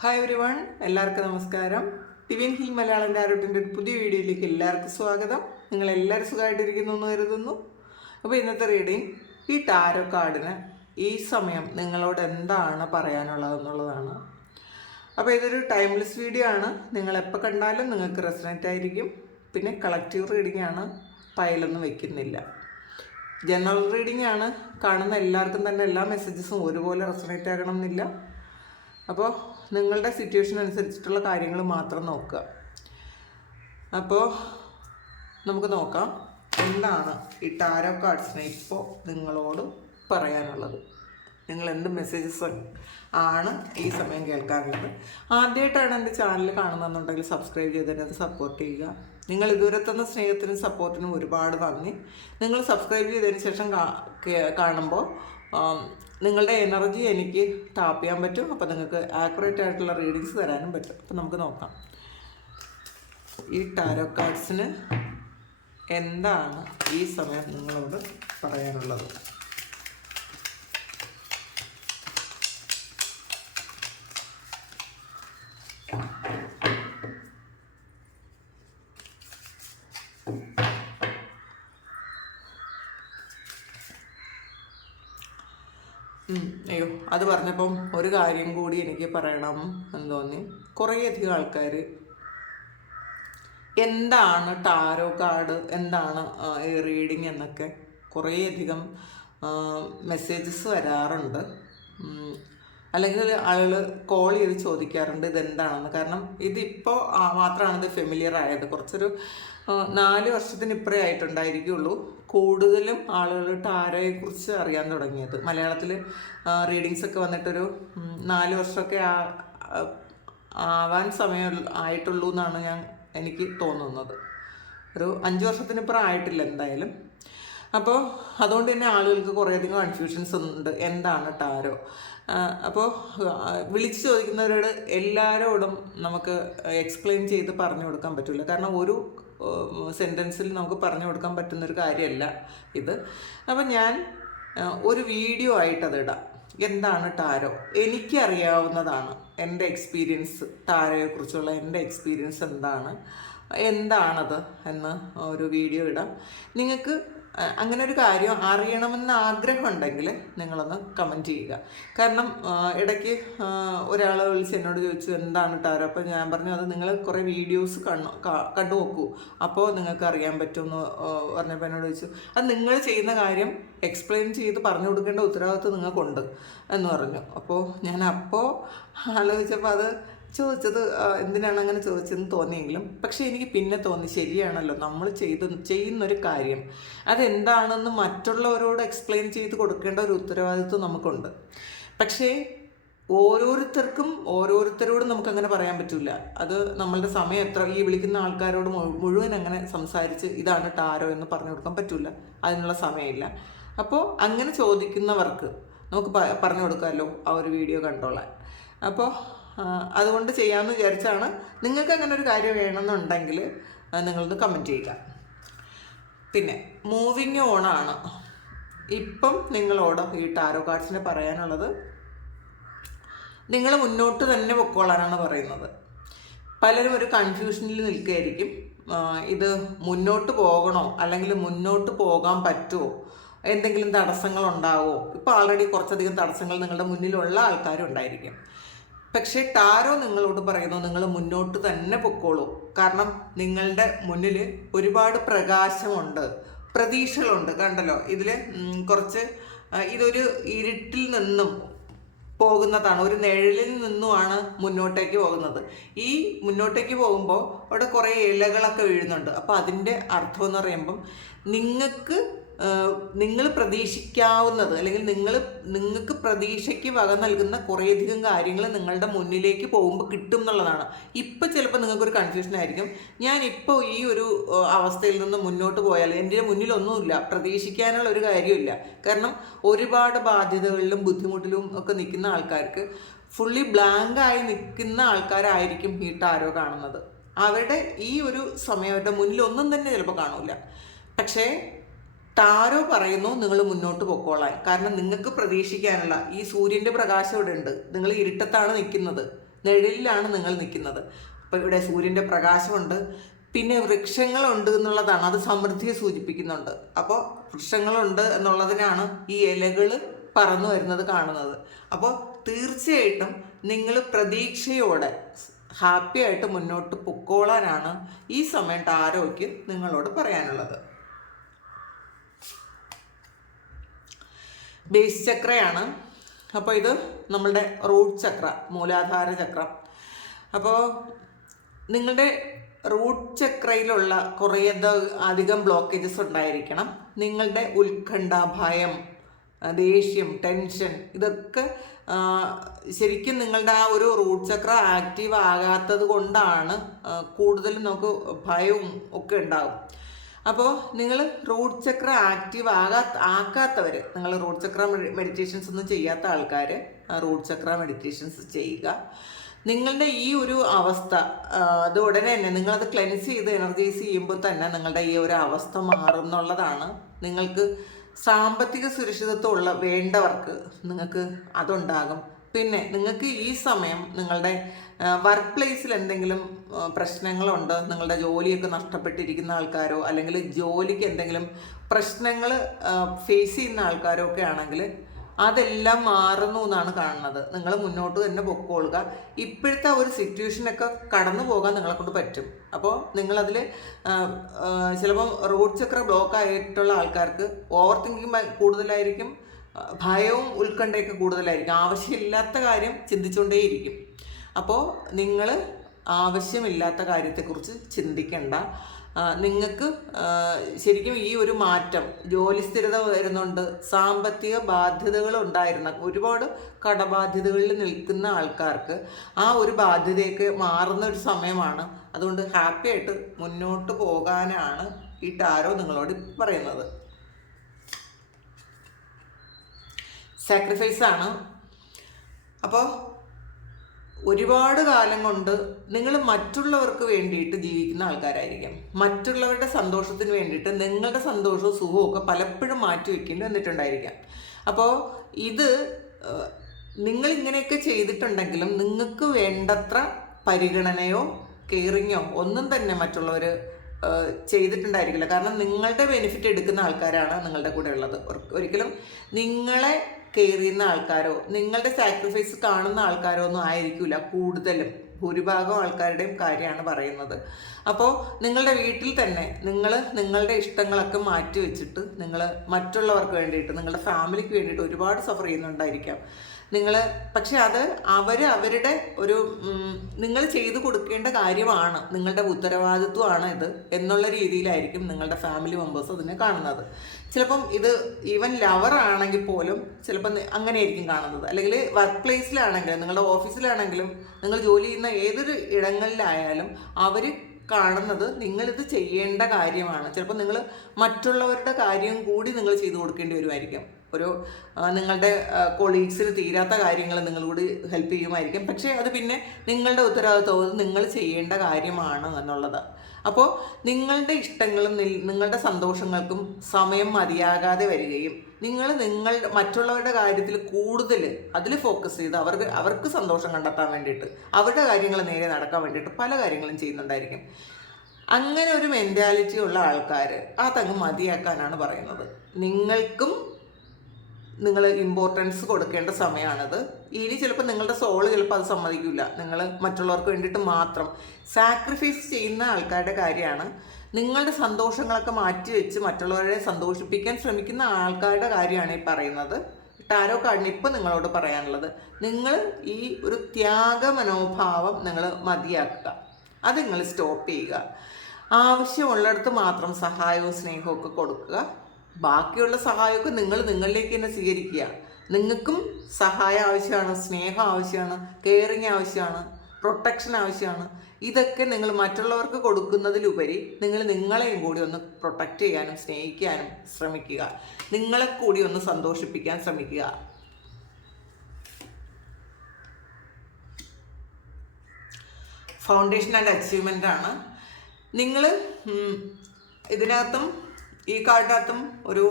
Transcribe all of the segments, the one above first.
Hi every one, എല്ലാവർക്കും നമസ്കാരം. Tivin hill Malayalam ടാരോട്ടിൻ്റെ ഒരു പുതിയ വീഡിയോയിലേക്ക് എല്ലാവർക്കും സ്വാഗതം. നിങ്ങളെല്ലാവരും സുഖമായിട്ടിരിക്കുന്നു എന്ന് കരുതുന്നു. അപ്പോൾ ഇന്നത്തെ റീഡിങ്, ഈ ടാരോ കാർഡിന് ഈ സമയം നിങ്ങളോട് എന്താണ് പറയാനുള്ളതെന്നുള്ളതാണ്. അപ്പോൾ ഇതൊരു ടൈംലെസ് വീഡിയോ ആണ്. നിങ്ങളെപ്പോൾ കണ്ടാലും നിങ്ങൾക്ക് റെസണേറ്റ് ആയിരിക്കും. പിന്നെ കളക്റ്റീവ് റീഡിംഗ് ആണ്, പൈലൊന്നും വെക്കുന്നില്ല. ജനറൽ റീഡിംഗ് ആണ്. കാണുന്ന എല്ലാവർക്കും തന്നെ എല്ലാ മെസ്സേജസും ഒരുപോലെ റെസണേറ്റ് ആകണം എന്നില്ല. അപ്പോൾ നിങ്ങളുടെ സിറ്റുവേഷൻ അനുസരിച്ചിട്ടുള്ള കാര്യങ്ങൾ മാത്രം നോക്കുക. അപ്പോൾ നമുക്ക് നോക്കാം എന്താണ് ഈ ടാരോ കാർഡ്സിനെ ഇപ്പോൾ നിങ്ങളോട് പറയാനുള്ളത്. നിങ്ങൾ എന്ത് മെസ്സേജസ് ആണ് ഈ സമയം കേൾക്കാറുള്ളത്. ആദ്യമായിട്ടാണ് എൻ്റെ ചാനൽ കാണുന്നതെന്നുണ്ടെങ്കിൽ സബ്സ്ക്രൈബ് ചെയ്തതിനത് സപ്പോർട്ട് ചെയ്യുക. നിങ്ങൾ ഇതുവരെ തന്ന സ്നേഹത്തിനും സപ്പോർട്ടിനും ഒരുപാട് നന്ദി. നിങ്ങൾ സബ്സ്ക്രൈബ് ചെയ്തതിന് ശേഷം കാണുമ്പോൾ നിങ്ങളുടെ എനർജി എനിക്ക് ടാപ്പ് ചെയ്യാൻ പറ്റും. അപ്പോൾ നിങ്ങൾക്ക് ആക്യുറേറ്റ് ആയിട്ടുള്ള റീഡിങ്സ് തരാനും പറ്റും. അപ്പോൾ നമുക്ക് നോക്കാം ഈ ടാരോ കാർഡ്സിന് എന്താണ് ഈ സമയം നിങ്ങളോട് പറയാനുള്ളത്. അയ്യോ, അത് പറഞ്ഞപ്പം ഒരു കാര്യം കൂടി എനിക്ക് പറയണം എന്ന് തോന്നി. കുറേയധികം ആൾക്കാർ എന്താണ് ടാരോ കാർഡ്, എന്താണ് ഈ റീഡിങ് എന്നൊക്കെ കുറേയധികം മെസ്സേജസ് വരാറുണ്ട്. അല്ലെങ്കിൽ ആളുകൾ കോൾ ചെയ്ത് ചോദിക്കാറുണ്ട് ഇതെന്താണെന്ന്. കാരണം ഇതിപ്പോൾ മാത്രമാണ് ഇത് ഫെമിലിയർ ആയത്. കുറച്ചൊരു 4 വർഷത്തിനിപ്പുറേ ആയിട്ടുണ്ടായിരിക്കുള്ളൂ കൂടുതലും ആളുകൾ ടാരോയെക്കുറിച്ച് അറിയാൻ തുടങ്ങിയത്. മലയാളത്തിൽ റീഡിങ്സ് ഒക്കെ വന്നിട്ടൊരു 4 വർഷമൊക്കെ ആവാൻ സമയം ആയിട്ടുള്ളൂ എന്നാണ് എനിക്ക് തോന്നുന്നത്. ഒരു 5 വർഷത്തിനിപ്പുറം ആയിട്ടില്ല എന്തായാലും. അപ്പോൾ അതുകൊണ്ട് തന്നെ ആളുകൾക്ക് കുറേയധികം കൺഫ്യൂഷൻസ് ഉണ്ട് എന്താണ് ടാരോ. അപ്പോൾ വിളിച്ച് ചോദിക്കുന്നവരോട് എല്ലാവരോടും നമുക്ക് എക്സ്പ്ലെയിൻ ചെയ്ത് പറഞ്ഞു കൊടുക്കാൻ പറ്റില്ല. കാരണം ഒരു സെൻറ്റൻസിൽ നമുക്ക് പറഞ്ഞു കൊടുക്കാൻ പറ്റുന്നൊരു കാര്യമല്ല ഇത്. അപ്പം ഞാൻ ഒരു വീഡിയോ ആയിട്ടത് ഇടാം. എന്താണ് ടാരോ, എനിക്കറിയാവുന്നതാണ് എൻ്റെ എക്സ്പീരിയൻസ്, ടാരോയെക്കുറിച്ചുള്ള എൻ്റെ എക്സ്പീരിയൻസ് എന്താണത് എന്ന് ഒരു വീഡിയോ ഇടാം. നിങ്ങൾക്ക് അങ്ങനെ ഒരു കാര്യം അറിയണമെന്ന് ആഗ്രഹമുണ്ടെങ്കിൽ നിങ്ങളൊന്ന് കമൻറ്റ് ചെയ്യുക. കാരണം ഇടയ്ക്ക് ഒരാൾ വിളിച്ച് എന്നോട് ചോദിച്ചു എന്താണ് ടാരോ. അപ്പോൾ ഞാൻ പറഞ്ഞു അത് നിങ്ങൾ കുറേ വീഡിയോസ് കണ്ടു നോക്കൂ, അപ്പോൾ നിങ്ങൾക്ക് അറിയാൻ പറ്റുമെന്ന് പറഞ്ഞപ്പോൾ എന്നോട് ചോദിച്ചു അത് നിങ്ങൾ ചെയ്യുന്ന കാര്യം എക്സ്പ്ലെയിൻ ചെയ്ത് പറഞ്ഞു കൊടുക്കേണ്ട ഉത്തരവാദിത്വം നിങ്ങൾക്കുണ്ട് എന്ന് പറഞ്ഞു. അപ്പോൾ ഞാൻ ആലോചിച്ചപ്പോൾ അത് ചോദിച്ചത് എന്തിനാണ് അങ്ങനെ ചോദിച്ചതെന്ന് തോന്നിയെങ്കിലും പക്ഷേ എനിക്ക് പിന്നെ തോന്നി ശരിയാണല്ലോ, നമ്മൾ ചെയ്യുന്നൊരു കാര്യം അതെന്താണെന്ന് മറ്റുള്ളവരോട് എക്സ്പ്ലെയിൻ ചെയ്ത് കൊടുക്കേണ്ട ഒരു ഉത്തരവാദിത്വം നമുക്കുണ്ട്. പക്ഷേ ഓരോരുത്തരോടും നമുക്കങ്ങനെ പറയാൻ പറ്റില്ല. അത് നമ്മളുടെ സമയം ഈ വിളിക്കുന്ന ആൾക്കാരോട് മുഴുവൻ അങ്ങനെ സംസാരിച്ച് ഇതാണ് ടാരോ എന്ന് പറഞ്ഞു കൊടുക്കാൻ പറ്റില്ല, അതിനുള്ള സമയമില്ല. അപ്പോൾ അങ്ങനെ ചോദിക്കുന്നവർക്ക് നമുക്ക് പറഞ്ഞു കൊടുക്കാമല്ലോ ആ ഒരു വീഡിയോ കണ്ടോളാൻ. അപ്പോൾ അതുകൊണ്ട് ചെയ്യാമെന്ന് വിചാരിച്ചാണ്. നിങ്ങൾക്ക് അങ്ങനെ ഒരു കാര്യം വേണമെന്നുണ്ടെങ്കിൽ നിങ്ങളത് കമൻറ്റ് ചെയ്യുക. പിന്നെ മൂവിങ് ഓണാണ് ഇപ്പം നിങ്ങളോട് ഈ ടാരോ കാർഡ്സിനെ പറയാനുള്ളത്. നിങ്ങൾ മുന്നോട്ട് തന്നെ പൊക്കോളാനാണ് പറയുന്നത്. പലരും ഒരു കൺഫ്യൂഷനിൽ നിൽക്കുകയായിരിക്കും. ഇത് മുന്നോട്ട് പോകണോ അല്ലെങ്കിൽ മുന്നോട്ട് പോകാൻ പറ്റുമോ, എന്തെങ്കിലും തടസ്സങ്ങളുണ്ടാവുമോ. ഇപ്പോൾ ആൾറെഡി കുറച്ചധികം തടസ്സങ്ങൾ നിങ്ങളുടെ മുന്നിലുള്ള ആൾക്കാരും ഉണ്ടായിരിക്കും. പക്ഷേ ടാരോ നിങ്ങളോട് പറയുന്നു നിങ്ങൾ മുന്നോട്ട് തന്നെ പൊക്കോളൂ. കാരണം നിങ്ങളുടെ മുന്നിൽ ഒരുപാട് പ്രകാശമുണ്ട്, പ്രതീക്ഷകളുണ്ട്. കണ്ടല്ലോ ഇതിൽ കുറച്ച് ഇതൊരു ഇരുട്ടിൽ നിന്നും പോകുന്നതാണ്, ഒരു നിഴലിൽ നിന്നുമാണ് മുന്നോട്ടേക്ക് പോകുന്നത്. ഈ മുന്നോട്ടേക്ക് പോകുമ്പോൾ അവിടെ കുറേ ഇലകളൊക്കെ വീഴുന്നുണ്ട്. അപ്പോൾ അതിൻ്റെ അർത്ഥം എന്ന് പറയുമ്പം നിങ്ങൾ പ്രതീക്ഷിക്കാവുന്നത് അല്ലെങ്കിൽ നിങ്ങൾക്ക് പ്രതീക്ഷയ്ക്ക് വക നൽകുന്ന കുറേയധികം കാര്യങ്ങൾ നിങ്ങളുടെ മുന്നിലേക്ക് പോകുമ്പോൾ കിട്ടും എന്നുള്ളതാണ്. ഇപ്പം ചിലപ്പോൾ നിങ്ങൾക്കൊരു കൺഫ്യൂഷൻ ആയിരിക്കും, ഞാനിപ്പോൾ ഈ ഒരു അവസ്ഥയിൽ നിന്ന് മുന്നോട്ട് പോയാൽ എൻ്റെ മുന്നിലൊന്നുമില്ല, പ്രതീക്ഷിക്കാനുള്ള ഒരു കാര്യമില്ല. കാരണം ഒരുപാട് ബാധ്യതകളിലും ബുദ്ധിമുട്ടിലും ഒക്കെ നിൽക്കുന്ന ആൾക്കാർക്ക്, ഫുള്ളി ബ്ലാങ്കായി നിൽക്കുന്ന ആൾക്കാരായിരിക്കും ഈ ടാരോ കാണുന്നത്. അവരുടെ ഈ ഒരു സമയം അവരുടെ മുന്നിലൊന്നും തന്നെ ചിലപ്പോൾ കാണില്ല. പക്ഷേ ടാരോ പറയുന്നു നിങ്ങൾ മുന്നോട്ട് പൊക്കോളാൻ. കാരണം നിങ്ങൾക്ക് പ്രതീക്ഷിക്കാനുള്ള ഈ സൂര്യൻ്റെ പ്രകാശം ഇവിടെ ഉണ്ട്. നിങ്ങൾ ഇരുട്ടത്താണ് നിൽക്കുന്നത്, നിഴലിലാണ് നിങ്ങൾ നിൽക്കുന്നത്. അപ്പോൾ ഇവിടെ സൂര്യൻ്റെ പ്രകാശമുണ്ട്, പിന്നെ വൃക്ഷങ്ങളുണ്ട് എന്നുള്ളതാണ്, അത് സമൃദ്ധിയെ സൂചിപ്പിക്കുന്നുണ്ട്. അപ്പോൾ വൃക്ഷങ്ങളുണ്ട് എന്നുള്ളതിനാണ് ഈ ഇലകൾ പറന്നു വരുന്നത് കാണുന്നത്. അപ്പോൾ തീർച്ചയായിട്ടും നിങ്ങൾ പ്രതീക്ഷയോടെ ഹാപ്പി ആയിട്ട് മുന്നോട്ട് പൊക്കോളാനാണ് ഈ സമയം ടാരോയ്ക്ക് നിങ്ങളോട് പറയാനുള്ളത്. ബേസ് ചക്രയാണ്. അപ്പോൾ ഇത് നമ്മളുടെ റൂട്ട് ചക്ര, മൂലാധാര ചക്രം. അപ്പോൾ നിങ്ങളുടെ റൂട്ട് ചക്രയിലുള്ള കുറേ അധികം ബ്ലോക്കേജസ് ഉണ്ടായിരിക്കണം. നിങ്ങളുടെ ഉത്കണ്ഠ, ഭയം, ദേഷ്യം, ടെൻഷൻ, ഇതൊക്കെ ശരിക്കും നിങ്ങളുടെ ആ ഒരു റൂട്ട് ചക്ര ആക്റ്റീവ് ആകാത്തത് കൊണ്ടാണ് കൂടുതലും നമുക്ക് ഭയവും ഒക്കെ ഉണ്ടാകും. അപ്പോൾ നിങ്ങൾ റൂട്ട് ചക്ര ആക്റ്റീവ് ആക്കാത്തവർ, നിങ്ങൾ റൂട്ട് ചക്ര മെഡിറ്റേഷൻസ് ഒന്നും ചെയ്യാത്ത ആൾക്കാർ റൂട്ട് ചക്ര മെഡിറ്റേഷൻസ് ചെയ്യുക. നിങ്ങളുടെ ഈ ഒരു അവസ്ഥ അത് ഉടനെ തന്നെ നിങ്ങളത് ക്ലെൻസ് ചെയ്ത് എനർജൈസ് ചെയ്യുമ്പോൾ തന്നെ നിങ്ങളുടെ ഈ ഒരു അവസ്ഥ മാറും എന്നുള്ളതാണ്. നിങ്ങൾക്ക് സാമ്പത്തിക സുരക്ഷിതത്വമുള്ള വേണ്ടവർക്ക് നിങ്ങൾക്ക് അതുണ്ടാകും. പിന്നെ നിങ്ങൾക്ക് ഈ സമയം നിങ്ങളുടെ വർക്ക് പ്ലേസിൽ എന്തെങ്കിലും പ്രശ്നങ്ങളുണ്ട്, നിങ്ങളുടെ ജോലിയൊക്കെ നഷ്ടപ്പെട്ടിരിക്കുന്ന ആൾക്കാരോ അല്ലെങ്കിൽ ജോലിക്ക് എന്തെങ്കിലും പ്രശ്നങ്ങൾ ഫേസ് ചെയ്യുന്ന ആൾക്കാരോ ഒക്കെ ആണെങ്കിൽ അതെല്ലാം മാറുന്നു എന്നാണ് കാണുന്നത്. നിങ്ങൾ മുന്നോട്ട് തന്നെ പൊക്കോളുക. ഇപ്പോഴത്തെ ഒരു സിറ്റുവേഷനൊക്കെ കടന്നു പോകാൻ നിങ്ങളെ കൊണ്ട് പറ്റും. അപ്പോൾ നിങ്ങളതിൽ ചിലപ്പം റൂട്ട് ചക്ര ബ്ലോക്ക് ആയിട്ടുള്ള ആൾക്കാർക്ക് ഓവർ തിങ്കിങ് കൂടുതലായിരിക്കും, ഭയവും ഉത്കണ്ഠയൊക്കെ കൂടുതലായിരിക്കും, ആവശ്യമില്ലാത്ത കാര്യം ചിന്തിച്ചുകൊണ്ടേയിരിക്കും. അപ്പോൾ നിങ്ങൾ ആവശ്യമില്ലാത്ത കാര്യത്തെക്കുറിച്ച് ചിന്തിക്കേണ്ട. നിങ്ങൾക്ക് ശരിക്കും ഈ ഒരു മാറ്റം, ജോലി സ്ഥിരത വരുന്നുണ്ട്, സാമ്പത്തിക ബാധ്യതകൾ ഉണ്ടായിരുന്ന ഒരുപാട് കടബാധ്യതകളിൽ നിൽക്കുന്ന ആൾക്കാർക്ക് ആ ഒരു ബാധ്യതയൊക്കെ മാറുന്ന ഒരു സമയമാണ്. അതുകൊണ്ട് ഹാപ്പി ആയിട്ട് മുന്നോട്ട് പോകാനാണ് ഈ ടാരോ നിങ്ങളോട് പറയുന്നത്. സാക്രിഫൈസ് ആണ്. അപ്പോൾ ഒരുപാട് കാലം കൊണ്ട് നിങ്ങൾ മറ്റുള്ളവർക്ക് വേണ്ടിയിട്ട് ജീവിക്കുന്ന ആൾക്കാരായിരിക്കും. മറ്റുള്ളവരുടെ സന്തോഷത്തിന് വേണ്ടിയിട്ട് നിങ്ങളുടെ സന്തോഷവും സുഖവും ഒക്കെ പലപ്പോഴും മാറ്റി വയ്ക്കേണ്ടി വന്നിട്ടുണ്ടായിരിക്കാം. അപ്പോൾ ഇത് നിങ്ങൾ ഇങ്ങനെയൊക്കെ ചെയ്തിട്ടുണ്ടെങ്കിലും നിങ്ങൾക്ക് വേണ്ടത്ര പരിഗണനയോ കെയറിങ്ങോ ഒന്നും തന്നെ മറ്റുള്ളവർ ചെയ്തിട്ടുണ്ടായിരിക്കില്ല. കാരണം നിങ്ങളുടെ ബെനിഫിറ്റ് എടുക്കുന്ന ആൾക്കാരാണ് നിങ്ങളുടെ കൂടെ ഉള്ളത്. ഒരിക്കലും നിങ്ങളെ കെയർ ചെയ്യുന്ന ആൾക്കാരോ നിങ്ങളുടെ സാക്രിഫൈസ് കാണുന്ന ആൾക്കാരോ ഒന്നും ആയിരിക്കില്ല. കൂടുതലും ഭൂരിഭാഗം ആൾക്കാരുടെയും കാര്യമാണ് പറയുന്നത്. അപ്പോൾ നിങ്ങളുടെ വീട്ടിൽ തന്നെ നിങ്ങളുടെ ഇഷ്ടങ്ങളൊക്കെ മാറ്റി വെച്ചിട്ട് നിങ്ങൾ മറ്റുള്ളവർക്ക് വേണ്ടിയിട്ട്, നിങ്ങളുടെ ഫാമിലിക്ക് വേണ്ടിയിട്ട് ഒരുപാട് സഫർ ചെയ്യുന്നുണ്ടായിരിക്കാം നിങ്ങൾ. പക്ഷെ അത് അവരുടെ ഒരു നിങ്ങൾ ചെയ്തു കൊടുക്കേണ്ട കാര്യമാണ്, നിങ്ങളുടെ ഉത്തരവാദിത്വമാണ് ഇത് എന്നുള്ള രീതിയിലായിരിക്കും നിങ്ങളുടെ ഫാമിലി മെമ്പേഴ്സ് അതിനെ കാണുന്നത്. ചിലപ്പം ഇത് ഈവൻ ലവർ ആണെങ്കിൽ പോലും ചിലപ്പം അങ്ങനെയായിരിക്കും കാണുന്നത്. അല്ലെങ്കിൽ വർക്ക് പ്ലേസിലാണെങ്കിലും നിങ്ങളുടെ ഓഫീസിലാണെങ്കിലും നിങ്ങൾ ജോലി ചെയ്യുന്ന ഏതൊരു ഇടങ്ങളിലായാലും അവർ കാണുന്നത് നിങ്ങളിത് ചെയ്യേണ്ട കാര്യമാണ്. ചിലപ്പോൾ നിങ്ങൾ മറ്റുള്ളവരുടെ കാര്യം കൂടി നിങ്ങൾ ചെയ്തു കൊടുക്കേണ്ടി വരുമായിരിക്കും. ഒരു നിങ്ങളുടെ കൊളീഗ്സിന് തീരാത്ത കാര്യങ്ങൾ നിങ്ങൾ കൂടി ഹെൽപ്പ് ചെയ്യുമായിരിക്കും. പക്ഷേ അത് പിന്നെ നിങ്ങളുടെ ഉത്തരവാദിത്വം നിങ്ങൾ ചെയ്യേണ്ട കാര്യമാണ് എന്നുള്ളത്. അപ്പോൾ നിങ്ങളുടെ ഇഷ്ടങ്ങളും നിങ്ങളുടെ സന്തോഷങ്ങൾക്കും സമയം മതിയാകാതെ വരികയും നിങ്ങൾ മറ്റുള്ളവരുടെ കാര്യത്തിൽ കൂടുതൽ അതിൽ ഫോക്കസ് ചെയ്ത് അവർക്ക് സന്തോഷം കണ്ടെത്താൻ വേണ്ടിയിട്ട്, അവരുടെ കാര്യങ്ങൾ നേരെ നടക്കാൻ വേണ്ടിയിട്ട് പല കാര്യങ്ങളും ചെയ്യുന്നുണ്ടായിരിക്കും. അങ്ങനെ ഒരു മെൻറ്റാലിറ്റി ഉള്ള ആൾക്കാർ അതങ്ങ് മതിയാക്കാനാണ് പറയുന്നത്. നിങ്ങൾ ഇമ്പോർട്ടൻസ് കൊടുക്കേണ്ട സമയമാണത്. ഇനി ചിലപ്പോൾ നിങ്ങളുടെ സോള് ചിലപ്പോൾ അത് സമ്മതിക്കില്ല. നിങ്ങൾ മറ്റുള്ളവർക്ക് വേണ്ടിയിട്ട് മാത്രം സാക്രിഫൈസ് ചെയ്യുന്ന ആൾക്കാരുടെ കാര്യമാണ്. നിങ്ങളുടെ സന്തോഷങ്ങളൊക്കെ മാറ്റി വെച്ച് മറ്റുള്ളവരെ സന്തോഷിപ്പിക്കാൻ ശ്രമിക്കുന്ന ആൾക്കാരുടെ കാര്യമാണ് ഈ പറയുന്നത്. ടാരോ കാർഡിന് ഇപ്പം നിങ്ങളോട് പറയാനുള്ളത്, നിങ്ങൾ ഈ ഒരു ത്യാഗ മനോഭാവം നിങ്ങൾ മതിയാക്കുക. അത് നിങ്ങൾ സ്റ്റോപ്പ് ചെയ്യുക. ആവശ്യമുള്ളിടത്ത് മാത്രം സഹായവും സ്നേഹവും ഒക്കെ കൊടുക്കുക. ബാക്കിയുള്ള സഹായമൊക്കെ നിങ്ങളിലേക്ക് തന്നെ സ്വീകരിക്കുക. നിങ്ങൾക്കും സഹായം ആവശ്യമാണ്, സ്നേഹം ആവശ്യമാണ്, കെയറിങ് ആവശ്യമാണ്, പ്രൊട്ടക്ഷൻ ആവശ്യമാണ്. ഇതൊക്കെ നിങ്ങൾ മറ്റുള്ളവർക്ക് കൊടുക്കുന്നതിലുപരി നിങ്ങളെയും കൂടി ഒന്ന് പ്രൊട്ടക്റ്റ് ചെയ്യാനും സ്നേഹിക്കാനും ശ്രമിക്കുക. നിങ്ങളെ കൂടി ഒന്ന് സന്തോഷിപ്പിക്കാൻ ശ്രമിക്കുക. ഫൗണ്ടേഷൻ ആൻഡ് അച്ചീവ്മെൻ്റ് ആണ്. നിങ്ങൾ ഇതിനകത്തും ഈ കാർഡിനകത്തും ഒരു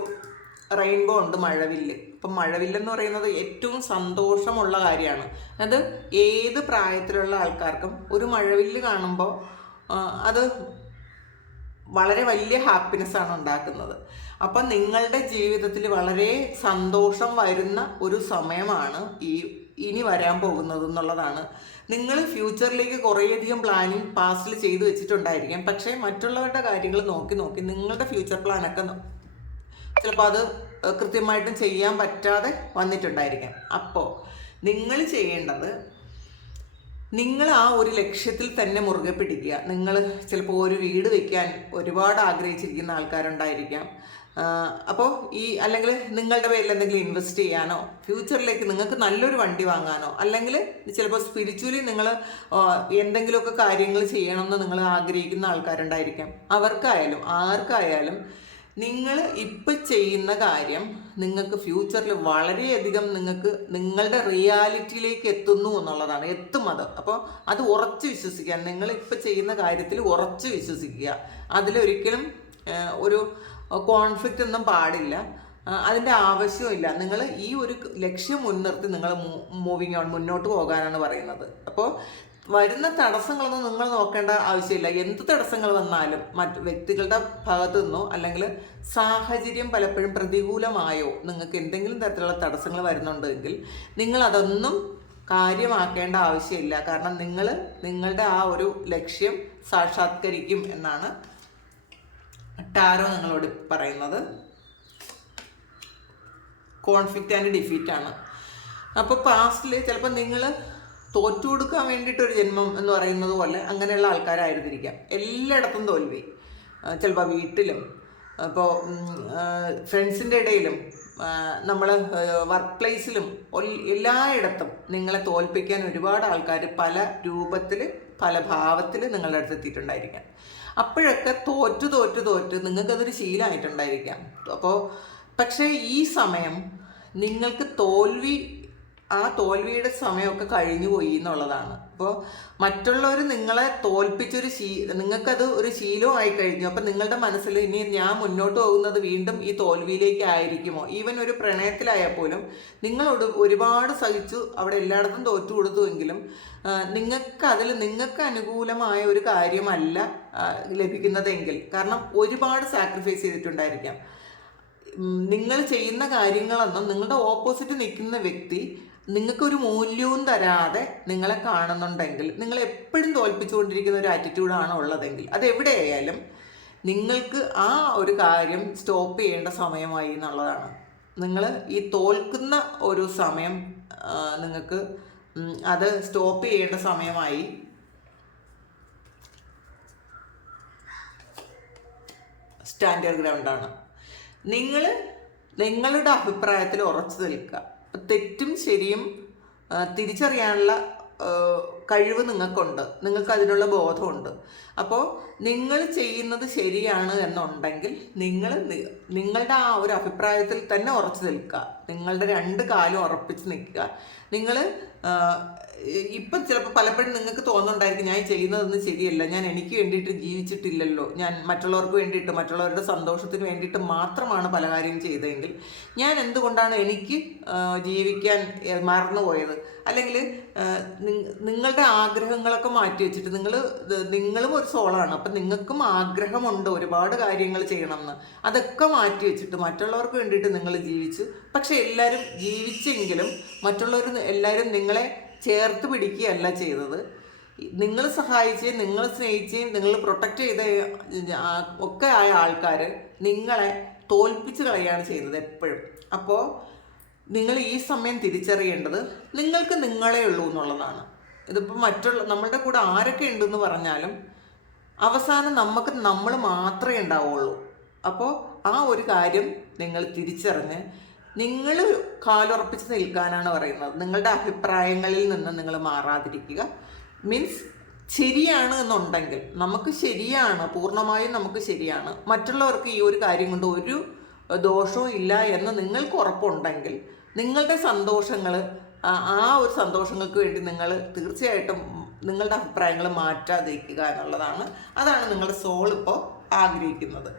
റെയിൻബോ ഉണ്ട്, മഴവില്ല്. ഇപ്പം മഴവില്ലെന്ന് പറയുന്നത് ഏറ്റവും സന്തോഷമുള്ള കാര്യമാണ്. അത് ഏത് പ്രായത്തിലുള്ള ആൾക്കാർക്കും ഒരു മഴവില്ല് കാണുമ്പോൾ അത് വളരെ വലിയ ഹാപ്പിനെസ്സാണ് ഉണ്ടാക്കുന്നത്. അപ്പം നിങ്ങളുടെ ജീവിതത്തിൽ വളരെ സന്തോഷം വരുന്ന ഒരു സമയമാണ് ഇനി വരാൻ പോകുന്നത് എന്നുള്ളതാണ്. നിങ്ങൾ ഫ്യൂച്ചറിലേക്ക് കുറേയധികം പ്ലാനിങ് പാസ്റ്റിൽ ചെയ്തു വെച്ചിട്ടുണ്ടായിരിക്കാം. പക്ഷേ മറ്റുള്ളവരുടെ കാര്യങ്ങൾ നോക്കി നോക്കി നിങ്ങളുടെ ഫ്യൂച്ചർ പ്ലാനൊക്കെ ചിലപ്പോൾ അത് കൃത്യമായിട്ടും ചെയ്യാൻ പറ്റാതെ വന്നിട്ടുണ്ടായിരിക്കാം. അപ്പോൾ നിങ്ങൾ ചെയ്യേണ്ടത്, നിങ്ങൾ ആ ഒരു ലക്ഷ്യത്തിൽ തന്നെ മുറുകെ പിടിക്കുക. നിങ്ങൾ ചിലപ്പോൾ ഒരു വീട് വയ്ക്കാൻ ഒരുപാട് ആഗ്രഹിച്ചിരിക്കുന്ന ആൾക്കാരുണ്ടായിരിക്കാം. അപ്പോൾ അല്ലെങ്കിൽ നിങ്ങളുടെ പേരിൽ എന്തെങ്കിലും ഇൻവെസ്റ്റ് ചെയ്യാനോ ഫ്യൂച്ചറിലേക്ക് നിങ്ങൾക്ക് നല്ലൊരു വണ്ടി വാങ്ങാനോ, അല്ലെങ്കിൽ ചിലപ്പോൾ സ്പിരിച്വലി നിങ്ങൾ എന്തെങ്കിലുമൊക്കെ കാര്യങ്ങൾ ചെയ്യണമെന്ന് നിങ്ങൾ ആഗ്രഹിക്കുന്ന ആൾക്കാരുണ്ടായിരിക്കാം. അവർക്കായാലും ആർക്കായാലും നിങ്ങൾ ഇപ്പം ചെയ്യുന്ന കാര്യം നിങ്ങൾക്ക് ഫ്യൂച്ചറിൽ വളരെയധികം നിങ്ങൾക്ക് നിങ്ങളുടെ റിയാലിറ്റിയിലേക്ക് എത്തുന്നു എന്നുള്ളതാണ്. എത്തും അത്. അപ്പോൾ അത് ഉറച്ച് വിശ്വസിക്കുക. നിങ്ങൾ ഇപ്പം ചെയ്യുന്ന കാര്യത്തിൽ ഉറച്ച് വിശ്വസിക്കുക. അതിലൊരിക്കലും ഒരു കോൺഫ്ലിക്റ്റ് ഒന്നും പാടില്ല. അതിൻ്റെ ആവശ്യമില്ല. നിങ്ങൾ ഈ ഒരു ലക്ഷ്യം മുൻനിർത്തി നിങ്ങൾ മൂവിങ് ഓൺ, മുന്നോട്ട് പോകാനാണ് പറയുന്നത്. അപ്പോൾ വരുന്ന തടസ്സങ്ങളൊന്നും നിങ്ങൾ നോക്കേണ്ട ആവശ്യമില്ല. എന്ത് തടസ്സങ്ങൾ വന്നാലും മറ്റ് വ്യക്തികളുടെ ഭാഗത്തു നിന്നോ അല്ലെങ്കിൽ സാഹചര്യം പലപ്പോഴും പ്രതികൂലമായോ നിങ്ങൾക്ക് എന്തെങ്കിലും തരത്തിലുള്ള തടസ്സങ്ങൾ വരുന്നുണ്ടെങ്കിൽ നിങ്ങളതൊന്നും കാര്യമാക്കേണ്ട ആവശ്യമില്ല. കാരണം നിങ്ങളുടെ ആ ഒരു ലക്ഷ്യം സാക്ഷാത്കരിക്കും എന്നാണ് ടാരോ നിങ്ങളോട് പറയുന്നത്. കോൺഫ്ലിക്റ്റ് ആൻഡ് ഡിഫീറ്റാണ്. അപ്പോൾ പാസ്റ്റിൽ ചിലപ്പോൾ നിങ്ങൾ തോറ്റു കൊടുക്കാൻ വേണ്ടിയിട്ടൊരു ജന്മം എന്ന് പറയുന്നത് പോലെ അങ്ങനെയുള്ള ആൾക്കാരായിരുന്നിരിക്കാം. എല്ലായിടത്തും തോൽവി. ചിലപ്പോൾ വീട്ടിലും, ഇപ്പോൾ ഫ്രണ്ട്സിൻ്റെ ഇടയിലും, നമ്മൾ വർക്ക് പ്ലേസിലും എല്ലായിടത്തും നിങ്ങളെ തോൽപ്പിക്കാൻ ഒരുപാട് ആൾക്കാർ പല രൂപത്തിൽ പല ഭാവത്തിൽ നിങ്ങളുടെ അടുത്ത് എത്തിയിട്ടുണ്ടായിരിക്കാം. അപ്പോഴൊക്കെ തോറ്റ് നിങ്ങൾക്കതൊരു ശീലമായിട്ടുണ്ടായിരിക്കാം. അപ്പോൾ പക്ഷേ ഈ സമയം നിങ്ങൾക്ക് ആ തോൽവിയുടെ സമയമൊക്കെ കഴിഞ്ഞു പോയി എന്നുള്ളതാണ്. അപ്പോൾ മറ്റുള്ളവർ നിങ്ങളെ തോൽപ്പിച്ചൊരു നിങ്ങൾക്കത് ഒരു ശീലമായി കഴിഞ്ഞു. അപ്പം നിങ്ങളുടെ മനസ്സിൽ ഇനി ഞാൻ മുന്നോട്ട് പോകുന്നത് വീണ്ടും ഈ തോൽവിയിലേക്കായിരിക്കുമോ? ഈവൻ ഒരു പ്രണയത്തിലായാൽ പോലും നിങ്ങളോട് ഒരുപാട് സഹിച്ചു, അവിടെ എല്ലായിടത്തും തോറ്റു കൊടുത്തുവെങ്കിലും നിങ്ങൾക്ക് അനുകൂലമായ ഒരു കാര്യമല്ല ലഭിക്കുന്നതെങ്കിൽ, കാരണം ഒരുപാട് സാക്രിഫൈസ് ചെയ്തിട്ടുണ്ടായിരിക്കാം. നിങ്ങൾ ചെയ്യുന്ന കാര്യങ്ങളൊന്നും നിങ്ങളുടെ ഓപ്പോസിറ്റ് നിൽക്കുന്ന വ്യക്തി നിങ്ങൾക്കൊരു മൂല്യവും തരാതെ നിങ്ങളെ കാണുന്നുണ്ടെങ്കിൽ, നിങ്ങൾ എപ്പോഴും തോൽപ്പിച്ചുകൊണ്ടിരിക്കുന്ന ഒരു ആറ്റിറ്റ്യൂഡാണ് ഉള്ളതെങ്കിൽ, അതെവിടെയായാലും നിങ്ങൾക്ക് ആ ഒരു കാര്യം സ്റ്റോപ്പ് ചെയ്യേണ്ട സമയമായി എന്നുള്ളതാണ്. നിങ്ങൾ ഈ തോൽക്കുന്ന ഒരു സമയം നിങ്ങൾക്ക് അത് സ്റ്റോപ്പ് ചെയ്യേണ്ട സമയമായി. സ്റ്റാൻഡേർഡ് ഗ്രൗണ്ടാണ്. നിങ്ങളുടെ അഭിപ്രായത്തിൽ ഉറച്ചു നിൽക്കുക. തെറ്റും ശരിയും തിരിച്ചറിയാനുള്ള കഴിവ് നിങ്ങൾക്കുണ്ട്, നിങ്ങൾക്ക് അതിനുള്ള ബോധമുണ്ട്. അപ്പോൾ നിങ്ങൾ ചെയ്യുന്നത് ശരിയാണ് എന്നുണ്ടെങ്കിൽ നിങ്ങളുടെ ആ ഒരു അഭിപ്രായത്തിൽ തന്നെ ഉറച്ചു നിൽക്കുക. നിങ്ങളുടെ 2 കാലും ഉറപ്പിച്ച് നിൽക്കുക. നിങ്ങൾ ഇപ്പം ചിലപ്പോൾ പലപ്പോഴും നിങ്ങൾക്ക് തോന്നുന്നുണ്ടായിരിക്കും ഞാൻ ചെയ്യുന്നതൊന്നും ശരിയല്ല, ഞാൻ എനിക്ക് വേണ്ടിയിട്ട് ജീവിച്ചിട്ടില്ലല്ലോ, ഞാൻ മറ്റുള്ളവർക്ക് വേണ്ടിയിട്ട് മറ്റുള്ളവരുടെ സന്തോഷത്തിന് വേണ്ടിയിട്ട് മാത്രമാണ് പല കാര്യം ചെയ്തതെങ്കിൽ ഞാൻ എന്തുകൊണ്ടാണ് എനിക്ക് ജീവിക്കാൻ മറന്നുപോയത്? അല്ലെങ്കിൽ നിങ്ങളുടെ ആഗ്രഹങ്ങളൊക്കെ മാറ്റി വെച്ചിട്ട് നിങ്ങളും ഒരു സോളാണ്. അപ്പം നിങ്ങൾക്കും ആഗ്രഹമുണ്ട് ഒരുപാട് കാര്യങ്ങൾ ചെയ്യണമെന്ന്. അതൊക്കെ മാറ്റി വെച്ചിട്ട് മറ്റുള്ളവർക്ക് വേണ്ടിയിട്ട് നിങ്ങൾ ജീവിച്ചു. പക്ഷെ എല്ലാവരും ജീവിച്ചെങ്കിലും എല്ലാവരും നിങ്ങളെ ചേർത്ത് പിടിക്കുകയല്ല ചെയ്തത്. നിങ്ങൾ സഹായിക്കുകയും നിങ്ങൾ സ്നേഹിക്കുകയും നിങ്ങൾ പ്രൊട്ടക്റ്റ് ചെയ്ത ഒക്കെ ആയ ആൾക്കാർ നിങ്ങളെ തോൽപ്പിച്ച് കളയാണ് ചെയ്യുന്നത് എപ്പോഴും. അപ്പോൾ നിങ്ങൾ ഈ സമയം തിരിച്ചറിയേണ്ടത് നിങ്ങൾക്ക് നിങ്ങളേ ഉള്ളൂ എന്നുള്ളതാണ്. ഇതിപ്പോൾ നമ്മളുടെ കൂടെ ആരൊക്കെ ഉണ്ടെന്ന് പറഞ്ഞാലും അവസാനം നമ്മൾ മാത്രമേ ഉണ്ടാവുള്ളൂ. അപ്പോൾ ആ ഒരു കാര്യം നിങ്ങൾ തിരിച്ചറിഞ്ഞ് നിങ്ങൾ കാലുറപ്പിച്ച് നിൽക്കാനാണ് പറയുന്നത്. നിങ്ങളുടെ അഭിപ്രായങ്ങളിൽ നിന്ന് നിങ്ങൾ മാറാതിരിക്കുക. മീൻസ് ശരിയാണ് എന്നുണ്ടെങ്കിൽ നമുക്ക് ശരിയാണ്, പൂർണ്ണമായും നമുക്ക് ശരിയാണ്, മറ്റുള്ളവർക്ക് ഈ ഒരു കാര്യം കൊണ്ട് ഒരു ദോഷവും ഇല്ല എന്ന് നിങ്ങൾക്ക് ഉറപ്പുണ്ടെങ്കിൽ നിങ്ങളുടെ സന്തോഷങ്ങൾ, ആ ഒരു സന്തോഷങ്ങൾക്ക് വേണ്ടി നിങ്ങൾ തീർച്ചയായിട്ടും നിങ്ങളുടെ അഭിപ്രായങ്ങൾ മാറ്റാതിരിക്കുക എന്നുള്ളതാണ്. അതാണ് നിങ്ങളുടെ സോൾ ഇപ്പോൾ ആഗ്രഹിക്കുന്നത്.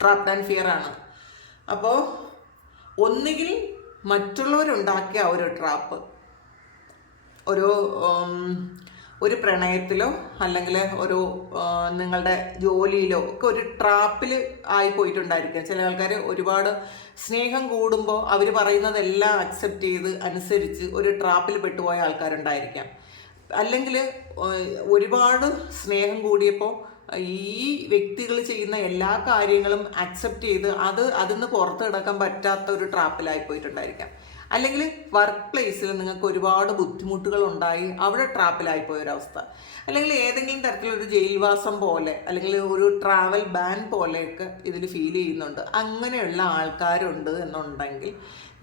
ട്രാപ്ഡ് ആൻഡ് ഫിയർ ആണ്. അപ്പോൾ ഒന്നുകിൽ മറ്റുള്ളവരുണ്ടാക്കിയ ഒരു ട്രാപ്പ്, ഒരു പ്രണയത്തിലോ അല്ലെങ്കിൽ ഒരു നിങ്ങളുടെ ജോലിയിലോ ഒക്കെ ഒരു ട്രാപ്പിൽ ആയി പോയിട്ടുണ്ടായിരിക്കാം. ചില ആൾക്കാർ ഒരുപാട് സ്നേഹം കൂടുമ്പോൾ അവർ പറയുന്നതെല്ലാം അക്സെപ്റ്റ് ചെയ്ത് അനുസരിച്ച് ഒരു ട്രാപ്പിൽ പെട്ടുപോയ ആൾക്കാരുണ്ടായിരിക്കാം. അല്ലെങ്കിൽ ഒരുപാട് സ്നേഹം കൂടിയപ്പോൾ ഈ വ്യക്തികൾ ചെയ്യുന്ന എല്ലാ കാര്യങ്ങളും അക്സെപ്റ്റ് ചെയ്ത് അതിൽ നിന്ന് പുറത്ത് കിടക്കാൻ പറ്റാത്ത ഒരു ട്രാപ്പിലായി പോയിട്ടുണ്ടായിരിക്കാം. അല്ലെങ്കിൽ വർക്ക് പ്ലേസിൽ നിങ്ങൾക്ക് ഒരുപാട് ബുദ്ധിമുട്ടുകൾ ഉണ്ടായി അവിടെ ട്രാപ്പിലായി പോയൊരവസ്ഥ, അല്ലെങ്കിൽ ഏതെങ്കിലും തരത്തിലൊരു ജയിൽവാസം പോലെ അല്ലെങ്കിൽ ഒരു ട്രാവൽ ബാൻ പോലെയൊക്കെ ഇതിൽ ഫീൽ ചെയ്യുന്നുണ്ട്. അങ്ങനെയുള്ള ആൾക്കാരുണ്ട് എന്നുണ്ടെങ്കിൽ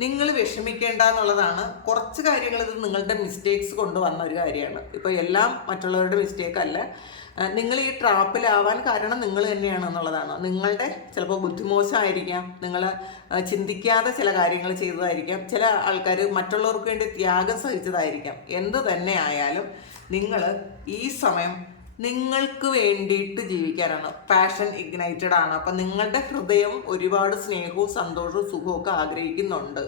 നിങ്ങൾ വിഷമിക്കേണ്ട എന്നുള്ളതാണ്. കുറച്ച് കാര്യങ്ങൾ ഇത് നിങ്ങളുടെ മിസ്റ്റേക്സ് കൊണ്ട് വന്ന ഒരു കാര്യമാണ്. ഇപ്പോൾ എല്ലാം മറ്റുള്ളവരുടെ മിസ്റ്റേക്ക് അല്ല. നിങ്ങൾ ഈ ട്രാപ്പിലാവാൻ കാരണം നിങ്ങൾ തന്നെയാണ് എന്നുള്ളതാണ്. നിങ്ങളുടെ ചിലപ്പോൾ ബുദ്ധിമോശമായിരിക്കാം, നിങ്ങൾ ചിന്തിക്കാതെ ചില കാര്യങ്ങൾ ചെയ്തതായിരിക്കാം, ചില ആൾക്കാർ മറ്റുള്ളവർക്ക് വേണ്ടി ത്യാഗം സഹിച്ചതായിരിക്കാം. എന്ത് തന്നെ ആയാലും നിങ്ങൾ ഈ സമയം നിങ്ങൾക്ക് വേണ്ടിയിട്ട് ജീവിക്കാനാണ്. പാഷൻ ഇഗ്നൈറ്റഡ് ആണ്. അപ്പം നിങ്ങളുടെ ഹൃദയം ഒരുപാട് സ്നേഹവും സന്തോഷവും സുഖവും ഒക്കെ ആഗ്രഹിക്കുന്നുണ്ട്.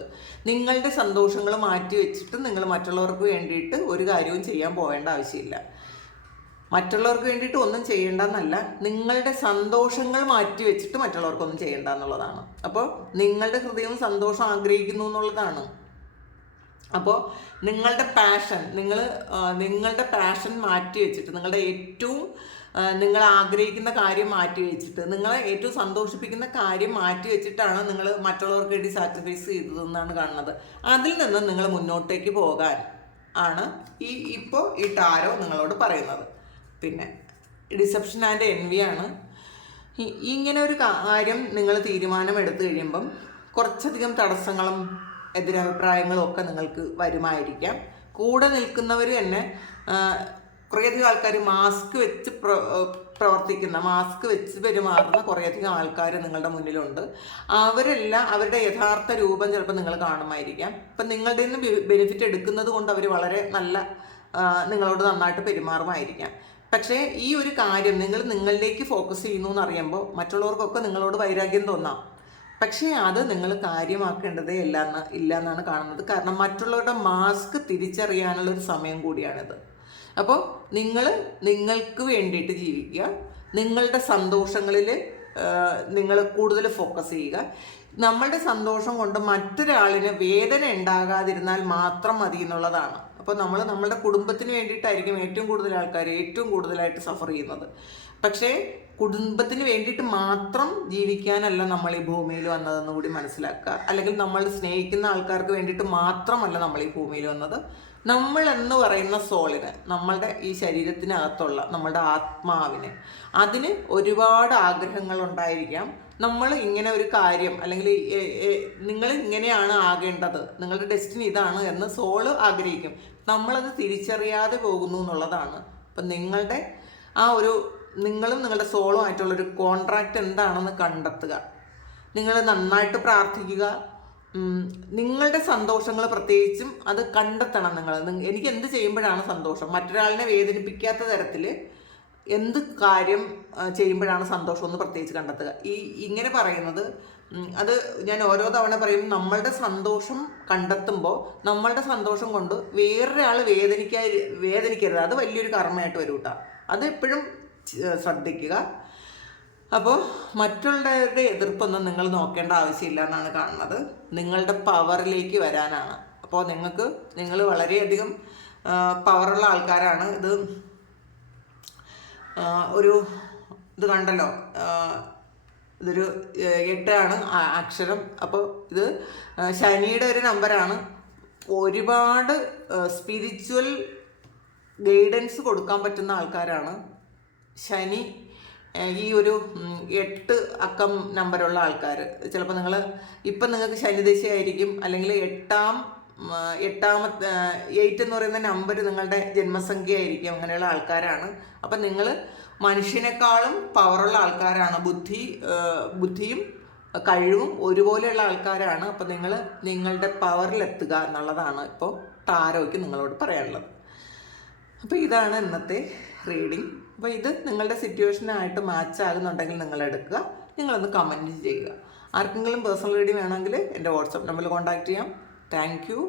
നിങ്ങളുടെ സന്തോഷങ്ങൾ മാറ്റി വെച്ചിട്ട് നിങ്ങൾ മറ്റുള്ളവർക്ക് വേണ്ടിയിട്ട് ഒരു കാര്യവും ചെയ്യാൻ പോവേണ്ട ആവശ്യമില്ല. മറ്റുള്ളവർക്ക് വേണ്ടിയിട്ട് ഒന്നും ചെയ്യേണ്ടെന്നല്ല, നിങ്ങളുടെ സന്തോഷങ്ങൾ മാറ്റി വെച്ചിട്ട് മറ്റുള്ളവർക്കൊന്നും ചെയ്യേണ്ട എന്നുള്ളതാണ്. അപ്പോൾ നിങ്ങളുടെ ഹൃദയം സന്തോഷം ആഗ്രഹിക്കുന്നു എന്നുള്ളതാണ്. അപ്പോൾ നിങ്ങളുടെ പാഷൻ മാറ്റി വെച്ചിട്ട്, നിങ്ങളുടെ ഏറ്റവും നിങ്ങൾ ആഗ്രഹിക്കുന്ന കാര്യം മാറ്റി വെച്ചിട്ട്, നിങ്ങളെ ഏറ്റവും സന്തോഷിപ്പിക്കുന്ന കാര്യം മാറ്റി വെച്ചിട്ടാണ് നിങ്ങൾ മറ്റുള്ളവർക്ക് വേണ്ടി സാക്രിഫൈസ് ചെയ്തതെന്നാണ് കാണുന്നത്. അതിൽ നിന്ന് നിങ്ങൾ മുന്നോട്ടേക്ക് പോകാൻ ആണ് ഇപ്പോൾ ഈ ടാരോ നിങ്ങളോട് പറയുന്നത്. പിന്നെ ഡിസെപ്ഷൻ ആൻഡ് എൻവിയാണ്. ഇങ്ങനെ ഒരു കാര്യം നിങ്ങൾ തീരുമാനം എടുത്തു കഴിയുമ്പം കുറച്ചധികം തടസ്സങ്ങളും എതിരഭിപ്രായങ്ങളും ഒക്കെ നിങ്ങൾക്ക് വരുമായിരിക്കാം. കൂടെ നിൽക്കുന്നവർ തന്നെ കുറേയധികം ആൾക്കാർ മാസ്ക് വെച്ച് മാസ്ക് വെച്ച് പെരുമാറുന്ന കുറേയധികം ആൾക്കാർ നിങ്ങളുടെ മുന്നിലുണ്ട്. അവരെല്ലാം അവരുടെ യഥാർത്ഥ രൂപം ചിലപ്പോൾ നിങ്ങൾ കാണുമായിരിക്കാം. ഇപ്പം നിങ്ങളുടെ നിന്ന് ബെനിഫിറ്റ് എടുക്കുന്നത് കൊണ്ട് അവർ വളരെ നല്ല നിങ്ങളോട് നന്നായിട്ട് പെരുമാറുമായിരിക്കാം. പക്ഷേ ഈ ഒരു കാര്യം നിങ്ങൾ നിങ്ങളിലേക്ക് ഫോക്കസ് ചെയ്യുന്നു എന്നറിയുമ്പോൾ മറ്റുള്ളവർക്കൊക്കെ നിങ്ങളോട് വൈരാഗ്യം തോന്നാം. പക്ഷേ അത് നിങ്ങൾ കാര്യമാക്കേണ്ടതേ ഇല്ല എന്നാണ് കാണുന്നത്. കാരണം മറ്റുള്ളവരുടെ മാസ്ക് തിരിച്ചറിയാനുള്ളൊരു സമയം കൂടിയാണിത്. അപ്പോൾ നിങ്ങൾക്ക് വേണ്ടിയിട്ട് ജീവിക്കുക. നിങ്ങളുടെ സന്തോഷങ്ങളിൽ നിങ്ങൾ കൂടുതൽ ഫോക്കസ് ചെയ്യുക. നമ്മളുടെ സന്തോഷം കൊണ്ട് മറ്റൊരാളിന് വേദന ഉണ്ടാകാതിരുന്നാൽ മാത്രം മതി എന്നുള്ളതാണ്. അപ്പോൾ നമ്മളുടെ കുടുംബത്തിന് വേണ്ടിയിട്ടായിരിക്കും ഏറ്റവും കൂടുതൽ ആൾക്കാർ ഏറ്റവും കൂടുതലായിട്ട് സഫർ ചെയ്യുന്നത്. പക്ഷേ കുടുംബത്തിന് വേണ്ടിയിട്ട് മാത്രം ജീവിക്കാനല്ല നമ്മൾ ഈ ഭൂമിയിൽ വന്നതെന്ന് കൂടി മനസ്സിലാക്കുക. അല്ലെങ്കിൽ നമ്മൾ സ്നേഹിക്കുന്ന ആൾക്കാർക്ക് വേണ്ടിയിട്ട് മാത്രമല്ല നമ്മൾ ഈ ഭൂമിയിൽ വന്നത്. നമ്മൾ എന്ന് പറയുന്ന സോളിന്, നമ്മളുടെ ഈ ശരീരത്തിനകത്തുള്ള നമ്മളുടെ ആത്മാവിന്, അതിന് ഒരുപാട് ആഗ്രഹങ്ങൾ ഉണ്ടായിരിക്കാം. നമ്മൾ ഇങ്ങനെ ഒരു കാര്യം അല്ലെങ്കിൽ നിങ്ങൾ ഇങ്ങനെയാണ് ആകേണ്ടത്, നിങ്ങളുടെ ഡെസ്റ്റിനി ഇതാണ് എന്ന് സോള് ആഗ്രഹിക്കും. നമ്മളത് തിരിച്ചറിയാതെ പോകുന്നു എന്നുള്ളതാണ്. അപ്പം നിങ്ങളുടെ നിങ്ങളും നിങ്ങളുടെ സോളും ആയിട്ടുള്ളൊരു കോൺട്രാക്റ്റ് എന്താണെന്ന് കണ്ടെത്തുക. നിങ്ങൾ നന്നായിട്ട് പ്രാർത്ഥിക്കുക. നിങ്ങളുടെ സന്തോഷങ്ങൾ പ്രത്യേകിച്ചും അത് കണ്ടെത്തണം. എനിക്ക് എന്ത് ചെയ്യുമ്പോഴാണ് സന്തോഷം, മറ്റൊരാളിനെ വേദനിപ്പിക്കാത്ത തരത്തിൽ എന്ത് കാര്യം ചെയ്യുമ്പോഴാണ് സന്തോഷം എന്ന് പ്രത്യേകിച്ച് കണ്ടെത്തുക. ഇങ്ങനെ പറയുന്നത് അത് ഞാൻ ഓരോ തവണ പറയും. നമ്മളുടെ സന്തോഷം കണ്ടെത്തുമ്പോൾ നമ്മളുടെ സന്തോഷം കൊണ്ട് വേറൊരാൾ വേദനിക്കരുത്. അത് വലിയൊരു കർമ്മമായിട്ട് വരും കേട്ടോ. അത് എപ്പോഴും ശ്രദ്ധിക്കുക. അപ്പോൾ മറ്റുള്ളവരുടെ എതിർപ്പൊന്നും നിങ്ങൾ നോക്കേണ്ട ആവശ്യമില്ല എന്നാണ് കാണുന്നത്. നിങ്ങളുടെ പവറിലേക്ക് വരാനാണ്. അപ്പോൾ നിങ്ങൾ വളരെയധികം പവറുള്ള ആൾക്കാരാണ്. ഇത് കണ്ടല്ലോ, ഇതൊരു 8 ആണ് അക്ഷരം. അപ്പോൾ ഇത് ശനിയുടെ ഒരു നമ്പറാണ്. ഒരുപാട് സ്പിരിച്വൽ ഗൈഡൻസ് കൊടുക്കാൻ പറ്റുന്ന ആൾക്കാരാണ് ശനി. ഈ ഒരു 8 അക്കം നമ്പറുള്ള ആൾക്കാർ, ചിലപ്പോൾ നിങ്ങൾക്ക് ശനിദശയായിരിക്കും, അല്ലെങ്കിൽ 8 എന്ന് പറയുന്ന നമ്പർ നിങ്ങളുടെ ജന്മസംഖ്യ ആയിരിക്കും. അങ്ങനെയുള്ള ആൾക്കാരാണ്. അപ്പം നിങ്ങൾ മനുഷ്യനേക്കാളും പവറുള്ള ആൾക്കാരാണ്. ബുദ്ധിയും കഴിവും ഒരുപോലെയുള്ള ആൾക്കാരാണ്. അപ്പം നിങ്ങളുടെ പവറിലെത്തുക എന്നുള്ളതാണ് ഇപ്പോൾ ടാരോയ്ക്ക് നിങ്ങളോട് പറയാനുള്ളത്. അപ്പോൾ ഇതാണ് ഇന്നത്തെ റീഡിങ്. അപ്പോൾ ഇത് നിങ്ങളുടെ സിറ്റുവേഷനായിട്ട് മാച്ച് ആകുന്നുണ്ടെങ്കിൽ നിങ്ങൾ എടുക്കുക. നിങ്ങളൊന്ന് കമൻറ്റ് ചെയ്യുക. ആർക്കെങ്കിലും പേഴ്സണൽ റീഡിംഗ് വേണമെങ്കിൽ എൻ്റെ വാട്സപ്പ് നമ്പറിൽ കോൺടാക്ട് ചെയ്യാം. Thank you.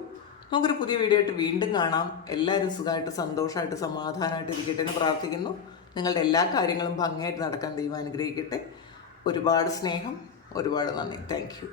നമുക്കൊരു പുതിയ വീഡിയോ ആയിട്ട് വീണ്ടും കാണാം. എല്ലാവരും സുഖമായിട്ട് സന്തോഷമായിട്ട് സമാധാനമായിട്ട് ഇരിക്കട്ടെ എന്ന് പ്രാർത്ഥിക്കുന്നു. നിങ്ങളുടെ എല്ലാ കാര്യങ്ങളും ഭംഗിയായിട്ട് നടക്കാൻ ദൈവം അനുഗ്രഹിക്കട്ടെ. ഒരുപാട് സ്നേഹം, ഒരുപാട് നന്ദി. Thank you.